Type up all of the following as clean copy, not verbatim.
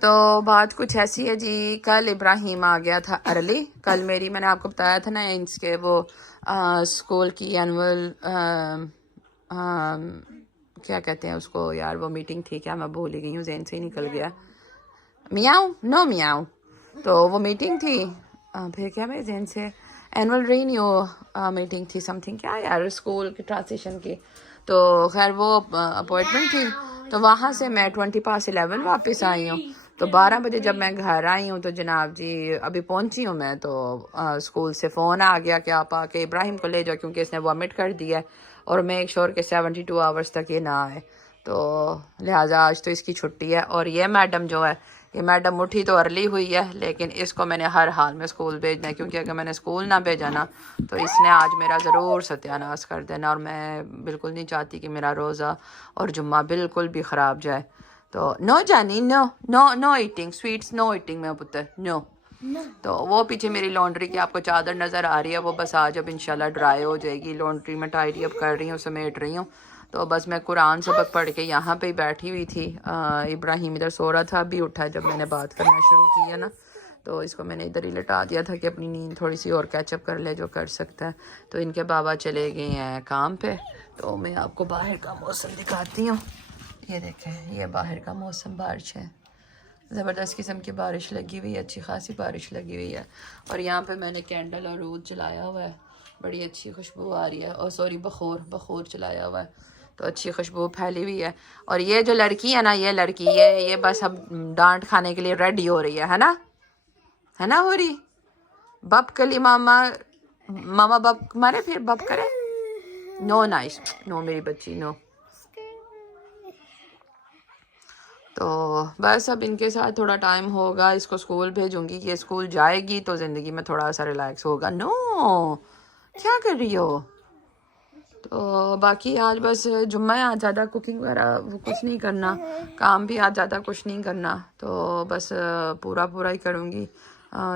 تو بات کچھ ایسی ہے جی. کل ابراہیم آ گیا تھا ارلی. کل میں نے آپ کو بتایا تھا نا اس کے وہ اسکول کی اینول کیا کہتے ہیں اس کو یار، وہ میٹنگ تھی، کیا میں بھول ہی گئی ہوں، ذہن سے ہی نکل گیا. میاؤ نو میاؤ. تو وہ میٹنگ تھی، پھر کیا میرے ذہن سے، اینول رینیو میٹنگ تھی سم تھنگ، کیا یار اسکول کی ٹرانزیشن کی. تو خیر وہ اپوائنٹمنٹ تھی، تو وہاں سے میں 11:20 واپس آئی ہوں. تو 12 بجے جب میں گھر آئی ہوں تو جناب جی ابھی پہنچی ہوں میں، تو اسکول سے فون آ گیا کہ آپ آ کے ابراہیم کو لے جاؤ کیونکہ اس نے وامٹ کر دیا ہے اور میک شور کہ 72 آورس تک یہ نہ آئے. تو لہٰذا آج تو اس کی چھٹی ہے. اور یہ میڈم جو ہے، یہ میڈم اٹھی تو ارلی ہوئی ہے، لیکن اس کو میں نے ہر حال میں اسکول بھیجنا ہے، کیونکہ اگر میں نے اسکول نہ بھیجا نا تو اس نے آج میرا ضرور ستیہ ناش کر دینا، اور میں بالکل نہیں چاہتی کہ میرا روزہ اور جمعہ بالکل بھی خراب جائے. تو نو جانی، نو نو نو ایٹنگ سویٹس، نو ایٹنگ میں پتر، نو. تو وہ پیچھے میری لانڈری کی آپ کو چادر نظر آ رہی ہے، وہ بس آج اب انشاءاللہ ڈرائی ہو جائے گی. لانڈری میں ٹائڈی اپ کر رہی ہوں، سمیٹ رہی ہوں. تو بس میں قرآن سبق پڑھ کے یہاں پہ ہی بیٹھی ہوئی تھی. ابراہیم ادھر سو رہا تھا، ابھی اٹھا جب میں نے بات کرنا شروع کیا نا، تو اس کو میں نے ادھر ہی لٹا دیا تھا کہ اپنی نیند تھوڑی سی اور کیچ اپ کر لے جو کر سکتا ہے. تو ان کے بابا چلے گئے ہیں کام پہ. تو میں آپ کو باہر کا موسم دکھاتی ہوں. یہ دیکھیں، یہ باہر کا موسم، بارش ہے، زبردست قسم کی بارش لگی ہوئی ہے، اچھی خاصی بارش لگی ہوئی ہے. اور یہاں پہ میں نے کینڈل اور عود جلایا ہوا ہے، بڑی اچھی خوشبو آ رہی ہے. اور سوری، بخور چلایا ہوا ہے، تو اچھی خوشبو پھیلی ہوئی ہے. اور یہ جو لڑکی ہے نا، یہ لڑکی یہ بس اب ڈانٹ کھانے کے لیے ریڈی ہو رہی ہے نا، ہے نا ہو رہی. بپ کلی ماما بپ مارے پھر بپ کرے. نو نائس، نو میری بچی، نو. تو بس اب ان کے ساتھ تھوڑا ٹائم ہوگا، اس کو اسکول بھیجوں گی، یہ اسکول جائے گی تو زندگی میں تھوڑا سا ریلیکس ہوگا. نو کیا کر رہی ہو. تو باقی آج بس جمعہ ہے، آج زیادہ کوکنگ وغیرہ وہ کچھ نہیں کرنا، کام بھی آج زیادہ کچھ نہیں کرنا. تو بس پورا ہی کروں گی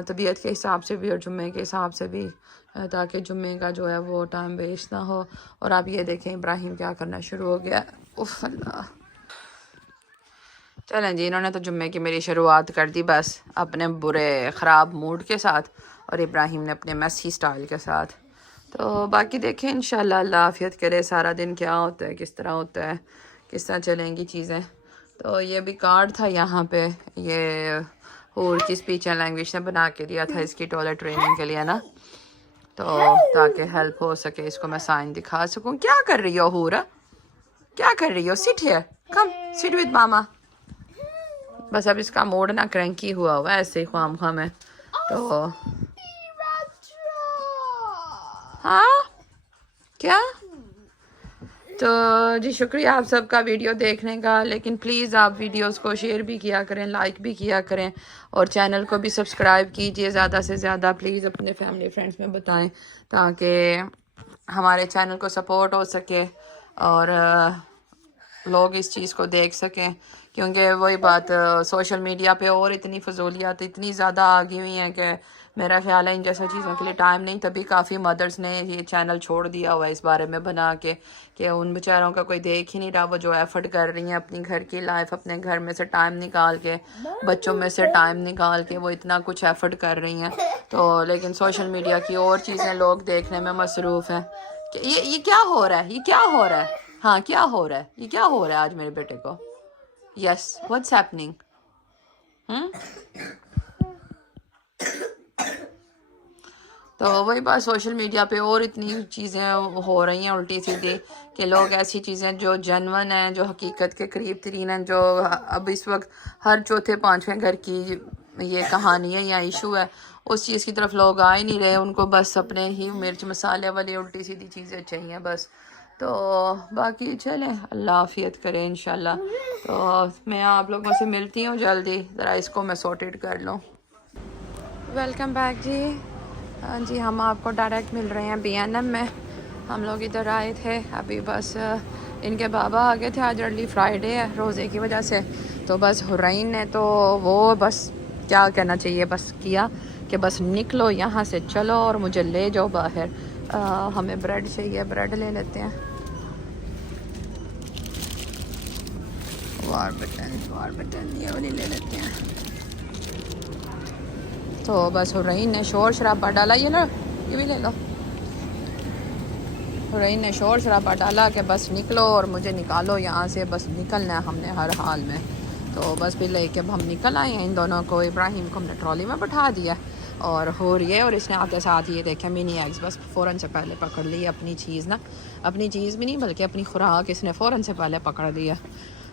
طبیعت کے حساب سے بھی اور جمعے کے حساب سے بھی، تاکہ جمعے کا جو ہے وہ ٹائم ویسٹ نہ ہو. اور آپ یہ دیکھیں ابراہیم کیا کرنا شروع ہو گیا. اف اللہ. چلیں جی، انہوں نے تو جمعے کی میری شروعات کر دی بس اپنے برے خراب موڈ کے ساتھ، اور ابراہیم نے اپنے میسی سٹائل کے ساتھ. تو باقی دیکھیں انشاءاللہ، اللہ عافیت کرے. سارا دن کیا ہوتا ہے، کس طرح ہوتا ہے، کس طرح چلیں گی چیزیں. تو یہ بھی کارڈ تھا یہاں پہ، یہ حور کی اسپیچ اینڈ لینگویج نے بنا کے دیا تھا اس کی ٹوائلٹ ٹریننگ کے لیے نا، تو تاکہ ہیلپ ہو سکے، اس کو میں سائن دکھا سکوں. کیا کر رہی ہو حور، کیا کر رہی ہو. سٹ ہیئر، کم سٹ ود ماما. بس اب اس کا موڈ نا کرینکی ہوا ایسے ہی خواہ میں. تو ہاں کیا. تو جی شکریہ آپ سب کا ویڈیو دیکھنے کا، لیکن پلیز آپ ویڈیوز کو شیئر بھی کیا کریں، لائک بھی کیا کریں، اور چینل کو بھی سبسکرائب کیجئے زیادہ سے زیادہ. پلیز اپنے فیملی فرینڈس میں بتائیں تاکہ ہمارے چینل کو سپورٹ ہو سکے اور لوگ اس چیز کو دیکھ سکیں. کیونکہ وہی بات، سوشل میڈیا پہ اور اتنی فضولیات اتنی زیادہ آگی ہوئی ہیں کہ میرا خیال ہے ان جیسا چیزوں کے لیے ٹائم نہیں. تبھی کافی مدرس نے یہ چینل چھوڑ دیا ہوا ہے اس بارے میں بنا کے کہ ان بیچاروں کا کوئی دیکھ ہی نہیں رہا، وہ جو ایفرٹ کر رہی ہیں اپنی گھر کی لائف، اپنے گھر میں سے ٹائم نکال کے، بچوں میں سے ٹائم نکال کے وہ اتنا کچھ ایفرٹ کر رہی ہیں. تو لیکن سوشل میڈیا کی اور چیزیں لوگ دیکھنے میں مصروف ہیں. یہ کیا ہو رہا ہے، یہ کیا ہو رہا ہے، ہاں کیا ہو رہا ہے، یہ کیا ہو رہا ہے آج میرے بیٹے کو. یس واٹس ہیپننگ. تو وہی بات، سوشل میڈیا پہ اور اتنی چیزیں ہو رہی ہیں الٹی سیدھی کہ لوگ ایسی چیزیں جو جنون ہیں، جو حقیقت کے قریب ترین ہیں، جو اب اس وقت ہر چوتھے پانچویں گھر کی یہ کہانی ہے یا ایشو ہے، اس چیز کی طرف لوگ آ ہی نہیں رہے. ان کو بس اپنے ہی مرچ مسالے والی الٹی سیدھی چیزیں چاہیے بس. تو باقی چلیں اللہ عافیت کرے انشاءاللہ. تو میں آپ لوگوں سے ملتی ہوں جلدی، ذرا اس کو میں سارٹیڈ کر لوں. ویلکم بیک جی. جی ہم آپ کو ڈائریکٹ مل رہے ہیں BNM میں. ہم لوگ ادھر آئے تھے ابھی، بس ان کے بابا آ گئے تھے، آج ارلی فرائیڈے ہے روزے کی وجہ سے. تو بس حرین نے تو وہ بس کیا کہنا چاہیے، بس کیا کہ بس نکلو یہاں سے، چلو اور مجھے لے جاؤ باہر. ہمیں بریڈ چاہیے، بریڈ لے لیتے ہیں. اور بٹن یہ والی لے لیتے ہیں. تو بس حرین نے شور شرابہ ڈالا, یہ نا یہ بھی لے لو. حرین نے شور شرابہ ڈالا کہ بس نکلو اور مجھے نکالو یہاں سے, بس نکلنا ہے ہم نے ہر حال میں. تو بس پھر لے کے ہم نکل آئے ہیں. ان دونوں کو, ابراہیم کو ہم نے ٹرالی میں بٹھا دیا اور ہو رہی ہے, اور اس نے آتے ساتھ یہ دیکھیں منی ایگز بس فوراً سے پہلے پکڑ لی اپنی چیز نا, اپنی چیز بھی نہیں بلکہ اپنی خوراک اس نے فوراً سے پہلے پکڑ لیا.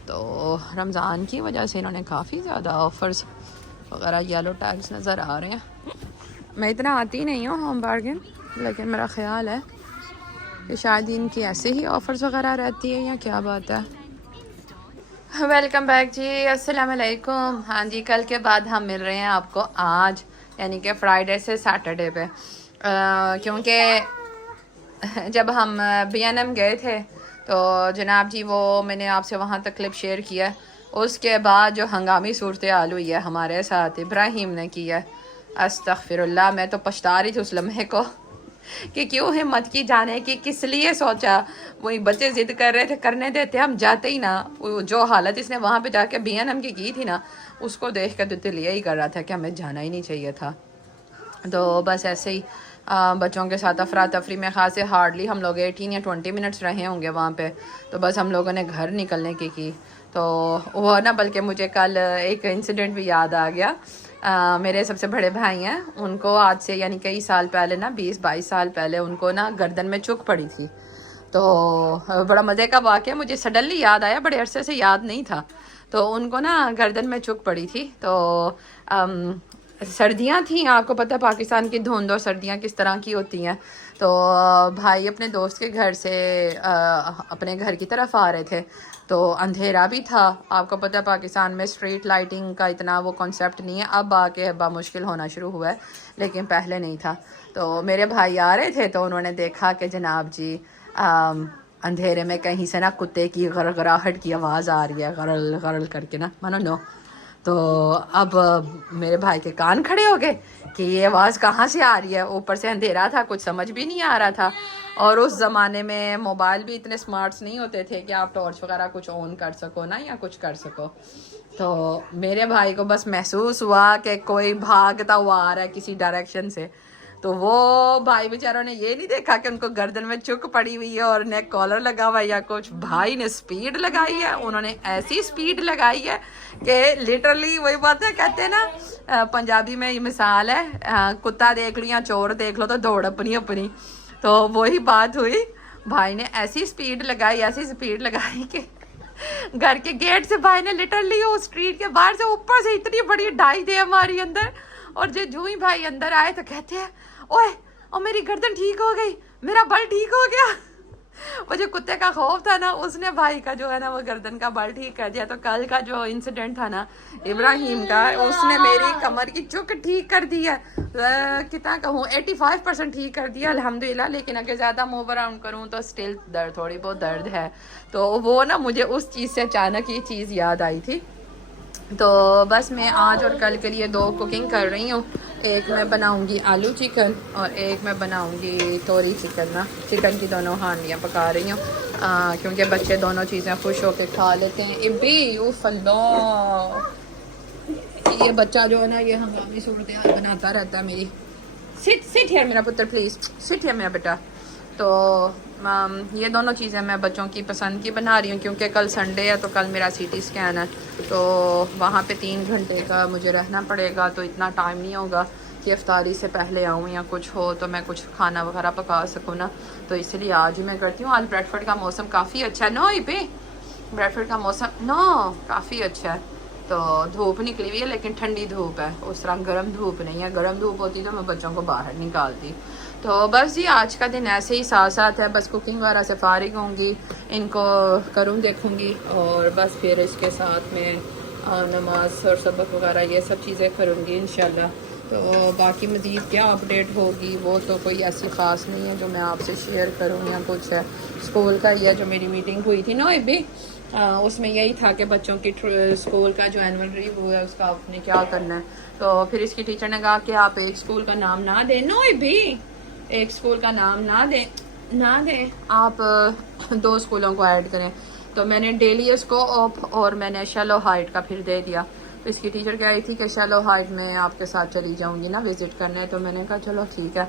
تو رمضان کی وجہ سے انہوں نے کافی زیادہ آفرز وغیرہ یلو ٹیگز نظر آ رہے ہیں. میں اتنا آتی نہیں ہوں ہوم بارگن, لیکن میرا خیال ہے کہ شاید ان کی ایسے ہی آفرز وغیرہ رہتی ہے یا کیا بات ہے. ویلکم بیک جی, السلام علیکم. ہاں جی, کل کے بعد ہم مل رہے ہیں آپ کو آج, یعنی کہ فرائیڈے سے سیٹرڈے پہ, کیونکہ جب ہم B&M گئے تھے تو جناب جی وہ میں نے آپ سے وہاں تک کلپ شیئر کیا, اس کے بعد جو ہنگامی صورتحال ہوئی ہے ہمارے ساتھ ابراہیم نے کی ہے, استغفر اللہ, میں تو پچھتا رہی تھی اس لمحے کو کہ کیوں ہمت کی جانے کی, کس لیے سوچا. وہی بچے ضد کر رہے تھے, کرنے دیتے ہم جاتے ہی نا. جو حالت اس نے وہاں پہ جا کے B&M کی تھی نا, اس کو دیکھ کے دل یہی کر رہا تھا کہ ہمیں جانا ہی نہیں چاہیے تھا. تو بس ایسے ہی بچوں کے ساتھ افراتفری میں خاص ہارڈلی ہم لوگ 18 یا 20 منٹس رہے ہوں گے وہاں پہ. تو بس ہم لوگوں نے گھر نکلنے کی تو وہ نا, بلکہ مجھے کل ایک انسیڈنٹ بھی یاد آ گیا. میرے سب سے بڑے بھائی ہیں, ان کو آج سے یعنی کئی سال پہلے نا 20-22 سال پہلے ان کو نا گردن میں چک پڑی تھی. تو بڑا مزے کا واقعہ, مجھے سڈنلی یاد آیا, بڑے عرصے سے یاد نہیں تھا. تو ان کو نا گردن میں چک پڑی تھی. تو سردیاں تھیں, آپ کو پتہ پاکستان کی دھند اور سردیاں کس طرح کی ہوتی ہیں. تو بھائی اپنے دوست کے گھر سے اپنے گھر کی طرف آ رہے تھے, تو اندھیرا بھی تھا. آپ کو پتہ پاکستان میں اسٹریٹ لائٹنگ کا اتنا وہ کانسیپٹ نہیں ہے, اب آ کے مشکل ہونا شروع ہوا ہے, لیکن پہلے نہیں تھا. تو میرے بھائی آ رہے تھے تو انہوں نے دیکھا کہ جناب جی اندھیرے میں کہیں سے نا کتے کی غرغراہٹ کی آواز آ رہی ہے, غرل غرل کر کے نا, مانو نو. تو اب میرے بھائی کے کان کھڑے ہو گئے کہ یہ آواز کہاں سے آ رہی ہے. اوپر سے اندھیرا تھا, کچھ سمجھ بھی نہیں آ رہا تھا, اور اس زمانے میں موبائل بھی اتنے سمارٹس نہیں ہوتے تھے کہ آپ ٹارچ وغیرہ کچھ آن کر سکو نا یا کچھ کر سکو. تو میرے بھائی کو بس محسوس ہوا کہ کوئی بھاگتا ہوا آ رہا ہے کسی ڈائریکشن سے. تو وہ بھائی بیچاروں نے یہ نہیں دیکھا کہ ان کو گردن میں چک پڑی ہوئی ہے اور نیک کالر لگا ہوا ہے یا کچھ. بھائی نے سپیڈ لگائی ہے, انہوں نے ایسی سپیڈ لگائی ہے کہ لٹرلی وہی بات ہے, کہتے ہیں نا پنجابی میں یہ مثال ہے, کتا دیکھ لو یا چور دیکھ لو تو دوڑ اپنی اپنی. تو وہی بات ہوئی, بھائی نے ایسی سپیڈ لگائی کہ گھر کے گیٹ سے بھائی نے لٹرلی وہ اسٹریٹ کے باہر سے اوپر سے اتنی بڑی ڈائی دے ہماری اندر. اور جو ہی بھائی اندر آئے تو کہتے ہیں اوے اور میری گردن ٹھیک ہو گئی, میرا بل ٹھیک ہو گیا. وہ جو کتے کا خوف تھا نا, اس نے بھائی کا جو ہے نا وہ گردن کا بل ٹھیک کر دیا. تو کل کا جو انسیڈنٹ تھا نا ابراہیم کا, اس نے میری کمر کی چک ٹھیک کر دی ہے. کتنا کہوں 85% ٹھیک کر دیا الحمدللہ, لیکن اگر زیادہ موو اراؤنڈ کروں تو اسٹل درد, تھوڑی بہت درد ہے. تو وہ نا مجھے اس چیز سے اچانک یہ چیز یاد آئی تھی. تو بس میں آج اور کل کے لیے 2 کوکنگ کر رہی ہوں. ایک میں بناؤں گی آلو چکن اور ایک میں بناؤں گی توری چکن. نا چکن کی دونوں ہانڈیاں پکا رہی ہوں, کیونکہ بچے دونوں چیزیں خوش ہو کے کھا لیتے ہیں. ابی اوف اللہ, یہ بچہ جو ہے نا یہ ہنگامی صورتحال بناتا رہتا ہے میری. سٹ ہیئر میرا پتر, پلیز سٹ ہیئر میرا بیٹا. تو یہ دونوں چیزیں میں بچوں کی پسند کی بنا رہی ہوں, کیونکہ کل سنڈے ہے تو کل میرا CT اسکین ہے. تو وہاں پہ 3 گھنٹے کا مجھے رہنا پڑے گا, تو اتنا ٹائم نہیں ہوگا کہ افطاری سے پہلے آؤں یا کچھ ہو تو میں کچھ کھانا وغیرہ پکا سکوں نا. تو اس لیے آج ہی میں کرتی ہوں. آج بریڈ فورڈ کا موسم کافی اچھا ہے. نو پہ بریڈ فورڈ کا موسم کافی اچھا ہے. تو دھوپ نکلی ہوئی ہے لیکن ٹھنڈی دھوپ ہے, اس طرح گرم دھوپ نہیں ہے. گرم دھوپ ہوتی تو میں بچوں کو باہر نکالتی. تو بس جی آج کا دن ایسے ہی ساتھ ہے, بس کوکنگ وغیرہ سے فارغ ہوں گی, ان کو دیکھوں گی, اور بس پھر اس کے ساتھ میں نماز اور سبق وغیرہ یہ سب چیزیں کروں گی انشاءاللہ. تو باقی مزید کیا اپڈیٹ ہوگی وہ تو کوئی ایسی خاص نہیں ہے جو میں آپ سے شیئر کروں یا کچھ ہے. اسکول کا یہ جو میری میٹنگ ہوئی تھی نا ابھی, اس میں یہی تھا کہ بچوں کی اسکول کا جو اینول ریویو ہے اس کا آپ نے کیا کرنا ہے. تو پھر اس کی ٹیچر نے کہا کہ آپ ایک اسکول کا نام نہ دیں, ایک اسکول کا نام نہ دیں, آپ 2 اسکولوں کو ایڈ کریں. تو میں نے ڈیلی اس کو اور میں نے شیلو ہائٹ کا پھر دے دیا. تو اس کی ٹیچر کہہ رہی تھی کہ شیلو ہائٹ میں آپ کے ساتھ چلی جاؤں گی نا وزٹ کرنے, تو میں نے کہا چلو ٹھیک ہے.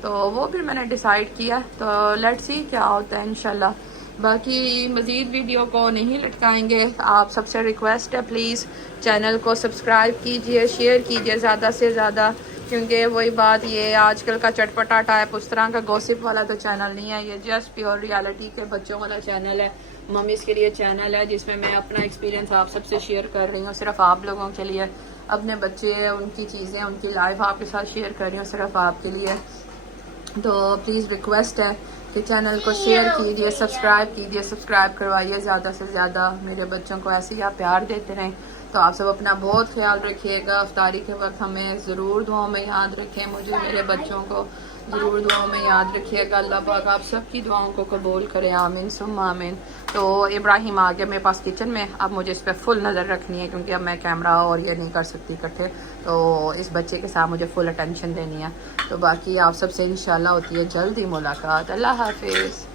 تو وہ پھر میں نے ڈیسائیڈ کیا, تو لیٹس سی کیا ہوتا ہے انشاءاللہ. باقی مزید ویڈیو کو نہیں لٹکائیں گے. آپ سب سے ریکویسٹ ہے پلیز چینل کو سبسکرائب کیجئے, شیئر کیجئے زیادہ سے زیادہ, کیونکہ وہی بات یہ آج کل کا چٹپٹا ٹائپ اس طرح کا گوسپ والا تو چینل نہیں ہے, یہ جسٹ پیور ریالٹی کے بچوں والا چینل ہے, ممیز کے لیے چینل ہے, جس میں میں اپنا ایکسپیرینس آپ سب سے شیئر کر رہی ہوں, صرف آپ لوگوں کے لیے. اپنے بچے, ان کی چیزیں, ان کی لائف آپ کے ساتھ شیئر کر رہی ہوں صرف آپ کے لیے. تو پلیز ریکویسٹ ہے کہ چینل کو شیئر کیجیے, سبسکرائب کروائیے زیادہ سے زیادہ. میرے بچوں کو ایسے ہی آپ پیار دیتے رہیں. تو آپ سب اپنا بہت خیال رکھیے گا. افطاری کے وقت ہمیں ضرور دعاؤں میں یاد رکھیں, مجھے میرے بچوں کو ضرور دعاؤں میں یاد رکھیے گا. اللہ پاک آپ سب کی دعاؤں کو قبول کرے, آمین ثم آمین. تو ابراہیم آ گیا میرے پاس کچن میں, اب مجھے اس پہ فل نظر رکھنی ہے کیونکہ اب میں کیمرہ اور یہ نہیں کر سکتی اکٹھے, تو اس بچے کے ساتھ مجھے فل اٹینشن دینی ہے. تو باقی آپ سب سے انشاءاللہ ہوتی ہے جلدی ملاقات. اللہ حافظ.